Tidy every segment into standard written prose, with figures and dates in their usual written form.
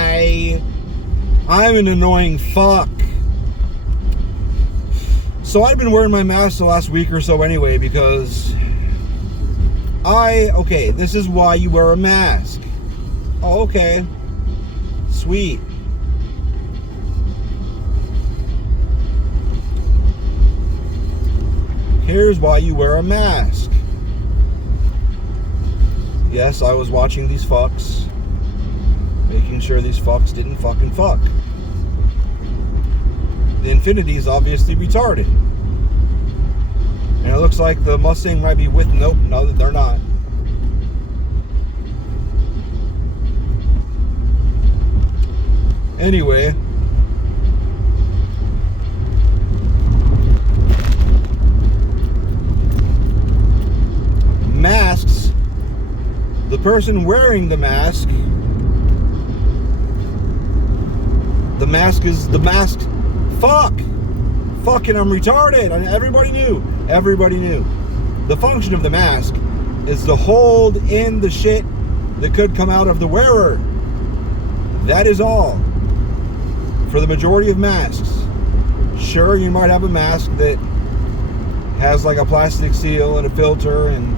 Hi. I'm an annoying fuck. So I've been wearing my mask the last week or so anyway because okay, this is why you wear a mask. Oh, okay. Sweet. Here's why you wear a mask. Yes, I was watching these fucks, making sure these fucks didn't fucking fuck. The Infinity is obviously retarded. And it looks like the Mustang might be with... Nope, no, they're not. Anyway. Masks. The person wearing the mask is the masked fuck. Fucking, I'm retarded. Everybody knew. Everybody knew. The function of the mask is to hold in the shit that could come out of the wearer. That is all. For the majority of masks. Sure, you might have a mask that has like a plastic seal and a filter and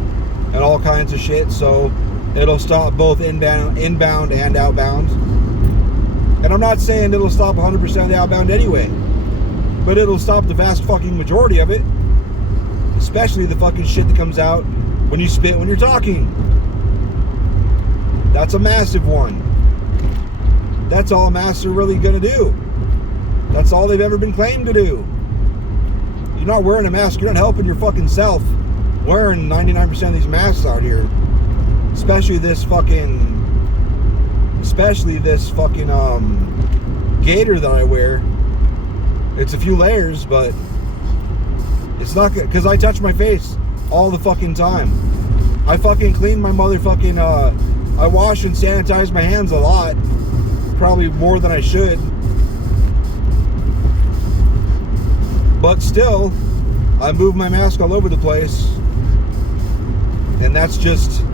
all kinds of shit, so it'll stop both inbound and outbound. And I'm not saying it'll stop 100% outbound anyway, but it'll stop the vast fucking majority of it. Especially the fucking shit that comes out when you spit when you're talking. That's a massive one. That's all masks are really gonna do. That's all they've ever been claimed to do. You're not wearing a mask, you're not helping your fucking self wearing 99% of these masks out here. Especially this fucking gaiter that I wear. It's a few layers, but it's not good because I touch my face all the fucking time. I fucking clean my motherfucking I wash and sanitize my hands a lot, probably more than I should, but still I move my mask all over the place, and that's just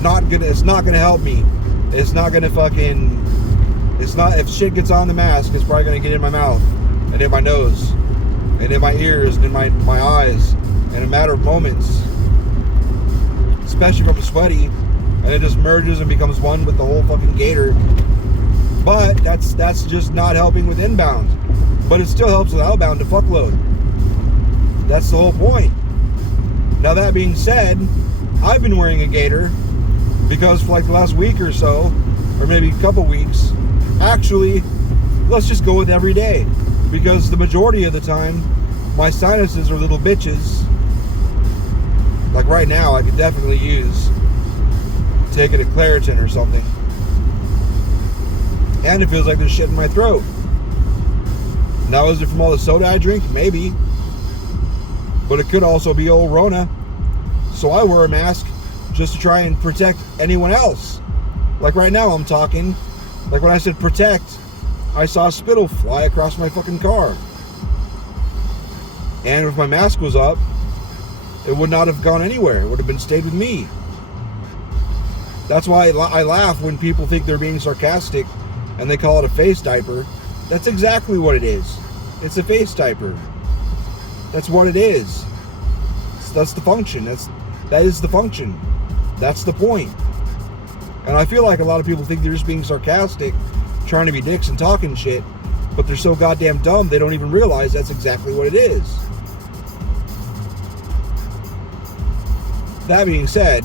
not gonna, it's not gonna help me. It's not gonna fucking, it's not, if shit gets on the mask, it's probably gonna get in my mouth and in my nose and in my ears and in my eyes in a matter of moments, especially if I'm sweaty, and it just merges and becomes one with the whole fucking gator. But that's just not helping with inbound, but it still helps with outbound to fuckload. That's the whole point. Now that being said, I've been wearing a gaiter because for like the last week or so, or maybe a couple weeks, actually, let's just go with every day, because the majority of the time my sinuses are little bitches. Like right now, I could definitely use taking a Claritin or something, and it feels like there's shit in my throat. Now, is it from all the soda I drink? Maybe, but it could also be old Rona. So I wear a mask just to try and protect anyone else. Like right now I'm talking, like when I said protect, I saw spittle fly across my fucking car. And if my mask was up, it would not have gone anywhere. It would have been stayed with me. That's why I laugh when people think they're being sarcastic and they call it a face diaper. That's exactly what it is. It's a face diaper. That's what it is. That's the function. That is the function. That's the point. And I feel like a lot of people think they're just being sarcastic, trying to be dicks and talking shit, but they're so goddamn dumb they don't even realize that's exactly what it is. That being said,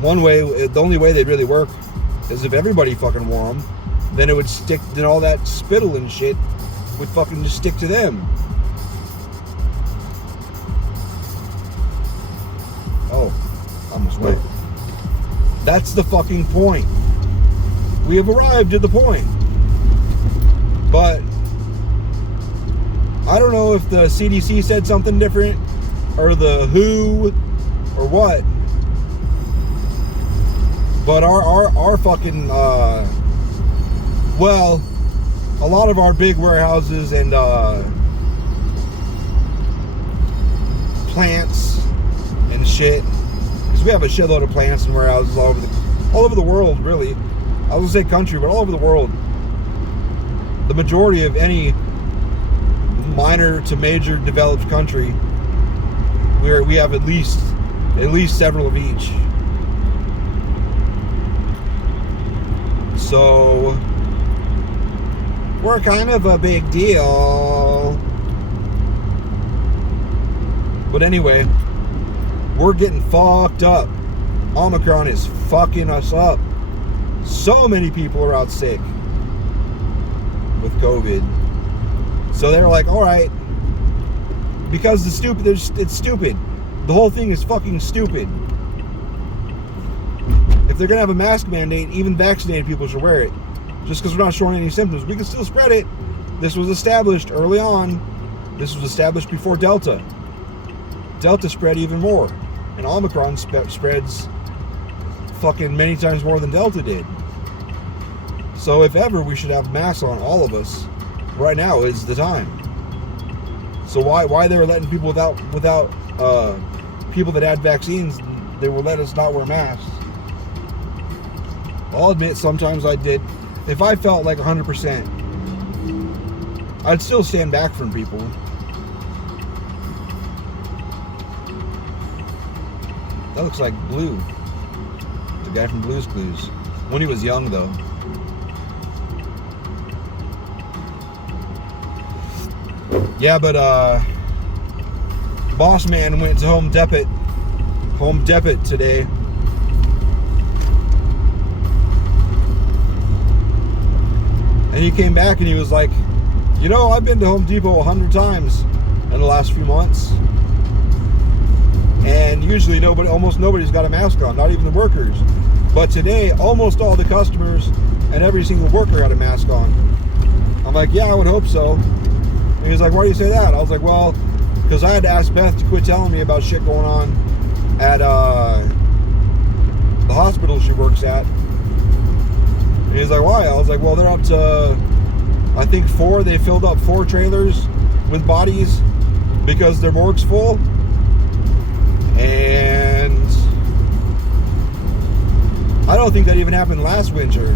the only way they'd really work is if everybody fucking wore them. Then it would stick, then all that spittle and shit would fucking just stick to them. Oh, almost wait. That's the fucking point. We have arrived at the point. But I don't know if the CDC said something different, or the WHO, or what. But our fucking well, a lot of our big warehouses and plants and shit, because we have a shitload of plants and warehouses all over the world, really. I was gonna say country, but all over the world. The majority of any minor to major developed country, we have at least several of each. So we're kind of a big deal. But anyway, we're getting fucked up. Omicron is fucking us up. So many people are out sick with COVID. So they're like, all right, because it's stupid. The whole thing is fucking stupid. If they're gonna have a mask mandate, even vaccinated people should wear it. Just because we're not showing any symptoms, we can still spread it. This was established early on. This was established before Delta. Delta spread even more, and Omicron spreads fucking many times more than Delta did. So if ever we should have masks on, all of us, right now is the time. So why they were letting people without people that had vaccines, they will let us not wear masks. I'll admit sometimes I did. If I felt like 100%, I'd still stand back from people. That looks like Blue, the guy from Blue's Clues, when he was young though. Yeah, but Boss Man went to Home Depot today. And he came back and he was like, you know, I've been to Home Depot 100 times in the last few months. And usually almost nobody's got a mask on, not even the workers. But today, almost all the customers and every single worker had a mask on. I'm like, yeah, I would hope so. And he was like, why do you say that? I was like, well, because I had to ask Beth to quit telling me about shit going on at the hospital she works at. And he was like, why? I was like, well, they're up to, I think they filled up 4 trailers with bodies because their morgue's full. And I don't think that even happened last winter.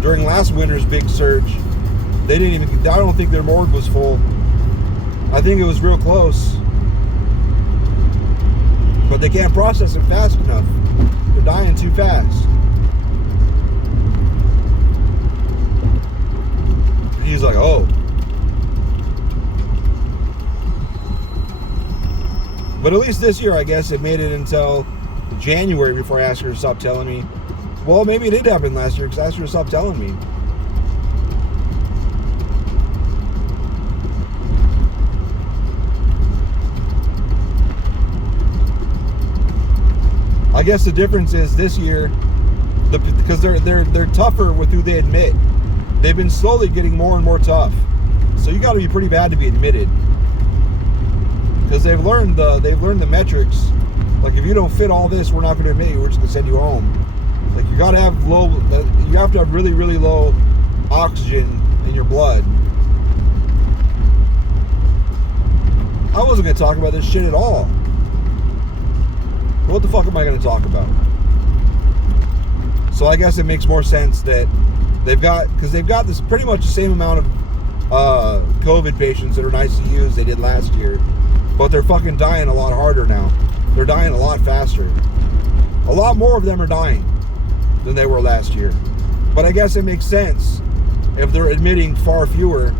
During last winter's big surge, I don't think their morgue was full. I think it was real close. But they can't process it fast enough. They're dying too fast. And he's like, oh. But at least this year, I guess, it made it until January before I asked her to stop telling me. Well, maybe it did happen last year because I asked her to stop telling me. I guess the difference is this year, because they're tougher with who they admit. They've been slowly getting more and more tough. So you got to be pretty bad to be admitted. Because they've learned the metrics. Like, if you don't fit all this, we're not going to admit you. We're just going to send you home. Like, you got to have really, really low oxygen in your blood. I wasn't going to talk about this shit at all. What the fuck am I going to talk about? So I guess it makes more sense that they've got this pretty much the same amount of COVID patients that are nice to use they did last year. But they're fucking dying a lot harder now. They're dying a lot faster. A lot more of them are dying than they were last year. But I guess it makes sense if they're admitting far fewer.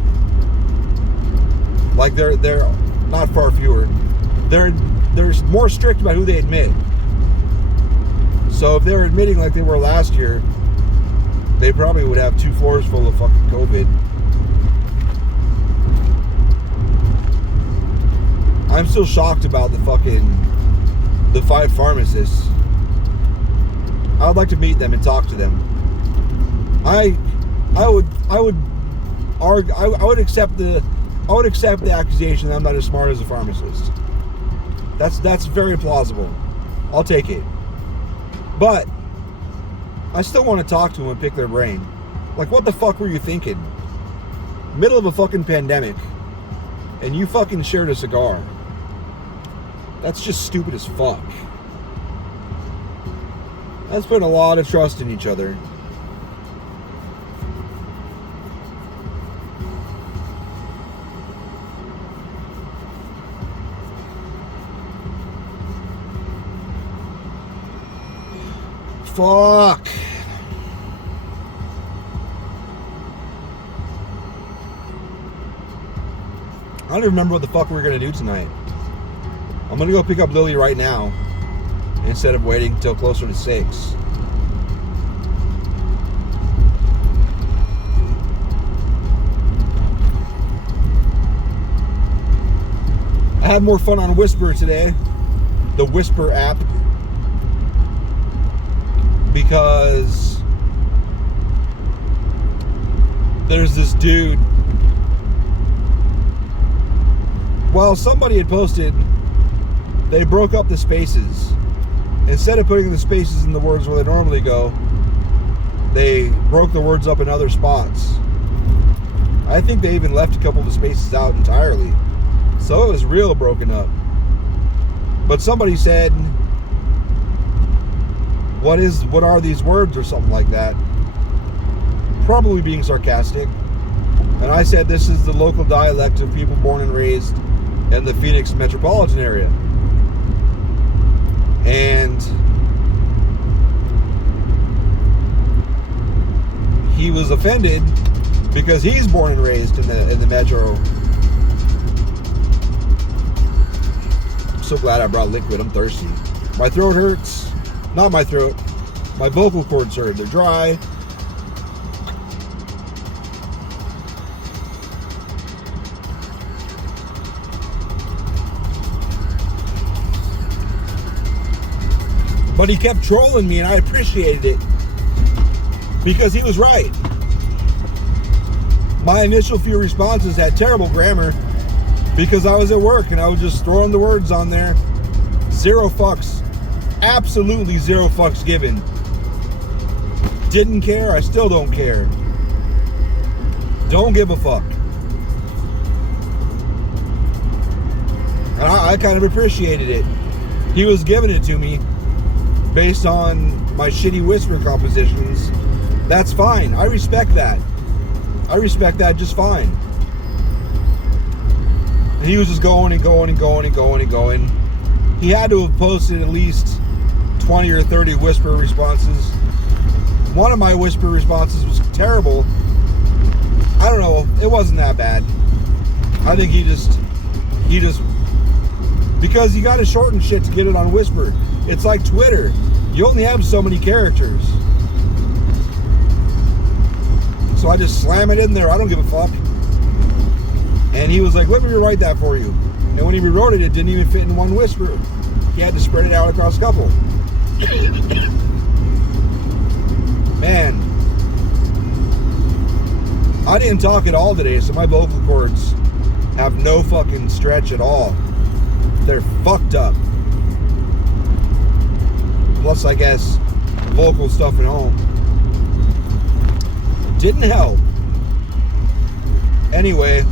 Like they're not far fewer. They're more strict about who they admit. So if they're admitting like they were last year, they probably would have 2 floors full of fucking COVID. I'm still shocked about the 5 pharmacists. I would like to meet them and talk to them. I would accept the accusation that I'm not as smart as a pharmacist. That's very plausible. I'll take it. But I still want to talk to them and pick their brain. Like, what the fuck were you thinking? Middle of a fucking pandemic, and you fucking shared a cigar. That's just stupid as fuck. Let's put a lot of trust in each other. Fuck. I don't even remember what the fuck we're gonna do tonight. I'm gonna go pick up Lily right now instead of waiting until closer to 6. I had more fun on Whisper today, the Whisper app, because there's this dude. Well, somebody had posted they broke up the spaces. Instead of putting the spaces in the words where they normally go, they broke the words up in other spots. I think they even left a couple of the spaces out entirely. So it was real broken up. But somebody said, what are these words, or something like that, probably being sarcastic. And I said, this is the local dialect of people born and raised in the Phoenix metropolitan area. And he was offended because he's born and raised in the metro. I'm so glad I brought liquid. I'm thirsty. My throat hurts. Not my throat. My vocal cords hurt. They're dry. But he kept trolling me, and I appreciated it because he was right. My initial few responses had terrible grammar because I was at work and I was just throwing the words on there. Zero fucks. Absolutely zero fucks given. Didn't care. I still don't care. Don't give a fuck. And I kind of appreciated it. He was giving it to me based on my shitty whisper compositions. That's fine. I respect that. I respect that just fine. And he was just going and going and going and going and going. He had to have posted at least 20 or 30 whisper responses. One of my whisper responses was terrible. I don't know. It wasn't that bad. I think he just because you got to shorten shit to get it on Whisper. It's like Twitter. You only have so many characters. So I just slam it in there. I don't give a fuck. And he was like, let me rewrite that for you. And when he rewrote it, it didn't even fit in one Whisper. He had to spread it out across a couple. Man. I didn't talk at all today, so my vocal cords have no fucking stretch at all. They're fucked up. Plus, I guess, vocal stuff at home didn't help. Anyway.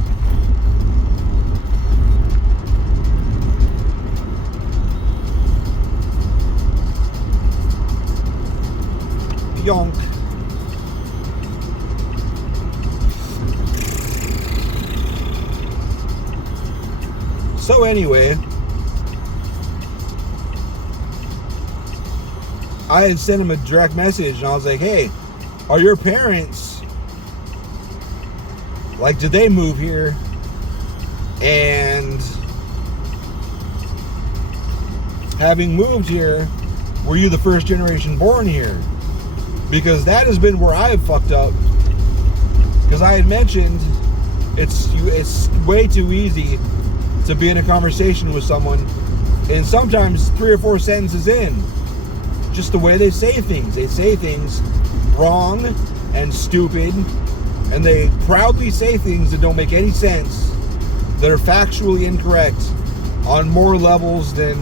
Yonk. So anyway, I had sent him a direct message and I was like, hey, are your parents, like, did they move here? And having moved here, were you the first generation born here? Because that has been where I've fucked up. Because I had mentioned it's way too easy to be in a conversation with someone and sometimes 3 or 4 sentences in, just the way they say things. They say things wrong and stupid, and they proudly say things that don't make any sense, that are factually incorrect on more levels than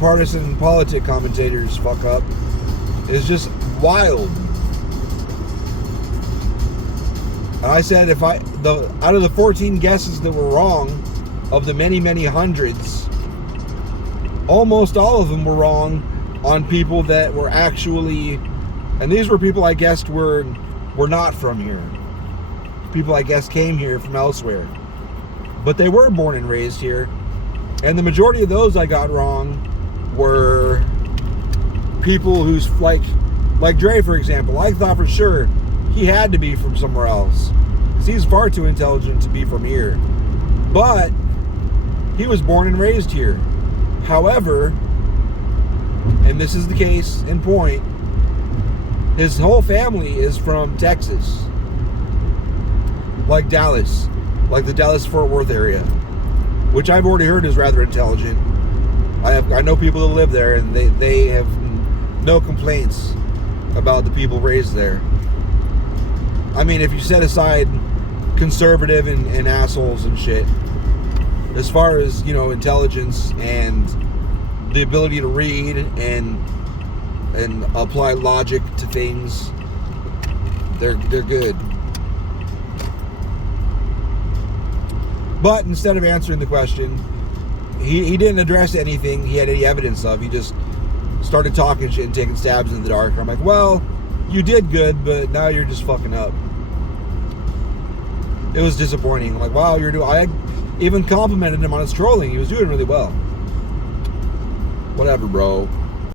partisan politic commentators fuck up. It's just wild. And I said out of the 14 guesses that were wrong, of the many, many hundreds, almost all of them were wrong on people that were actually, and these were people I guessed were not from here. People I guess came here from elsewhere. But they were born and raised here. And the majority of those I got wrong were people who's like Dre, for example. I thought for sure he had to be from somewhere else, because he's far too intelligent to be from here. But he was born and raised here. However, and this is the case in point, his whole family is from Texas. Like Dallas. Like the Dallas-Fort Worth area. Which I've already heard is rather intelligent. I know people that live there, and they have no complaints about the people raised there. I mean, if you set aside conservative and assholes and shit, as far as, you know, intelligence and the ability to read and apply logic to things, they're good. But instead of answering the question, he didn't address anything he had any evidence of. He just started talking shit and taking stabs in the dark. I'm like, well, you did good, but now you're just fucking up. It was disappointing. I'm like, wow, I even complimented him on his trolling. He was doing really well. Whatever, bro.